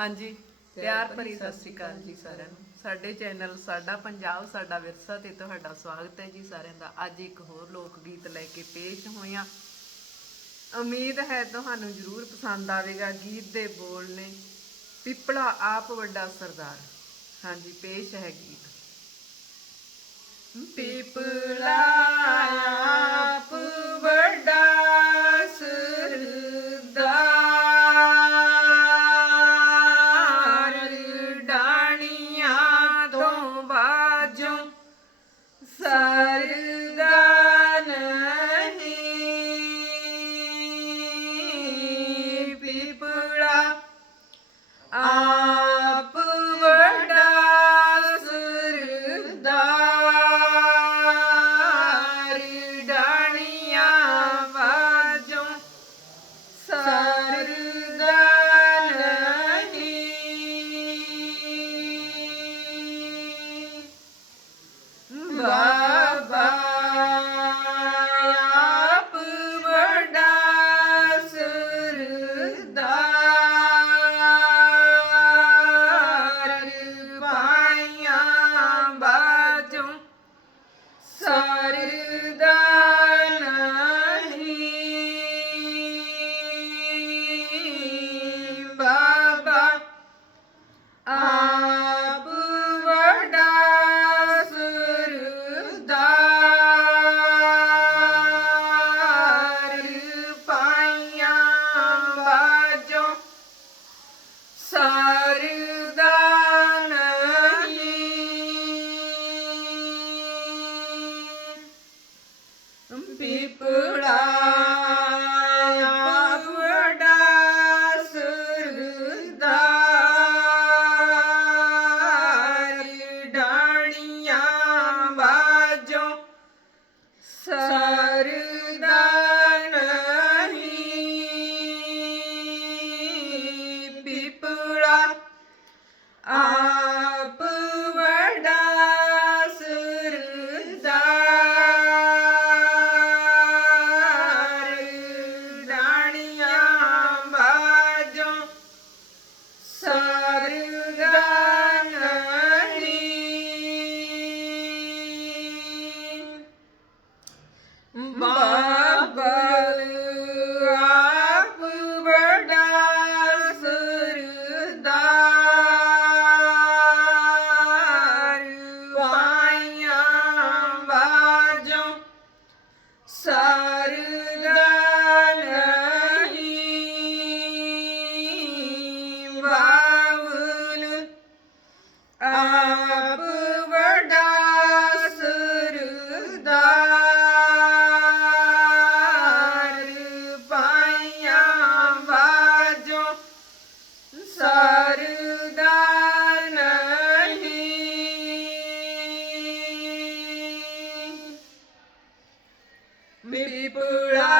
ਹਾਂਜੀ ਪਿਆਰ ਭਰੀ ਸਤਿ ਸ਼੍ਰੀ ਅਕਾਲ ਜੀ ਸਾਰਿਆਂ ਨੂੰ। ਸਾਡੇ ਚੈਨਲ ਸਾਡਾ ਪੰਜਾਬ ਸਾਡਾ ਵਿਰਸਾ ਤੇ ਤੁਹਾਡਾ ਸਵਾਗਤ ਹੈ ਜੀ ਸਾਰਿਆਂ ਦਾ। ਅੱਜ ਇੱਕ ਹੋਰ ਲੋਕ ਗੀਤ ਲੈ ਕੇ ਪੇਸ਼ ਹੋਇਆ ਉਮੀਦ ਹੈ ਤੁਹਾਨੂੰ ਜ਼ਰੂਰ ਪਸੰਦ ਆਵੇਗਾ। ਗੀਤ ਦੇ ਬੋਲ ਨੇ ਪਿਪਲਾ ਆਪ ਵੱਡਾ ਸਰਦਾਰ। ਹਾਂਜੀ ਪੇਸ਼ ਹੈ ਗੀਤ। ਪਿਪਲਾ ഹരി Hare sa Tripura.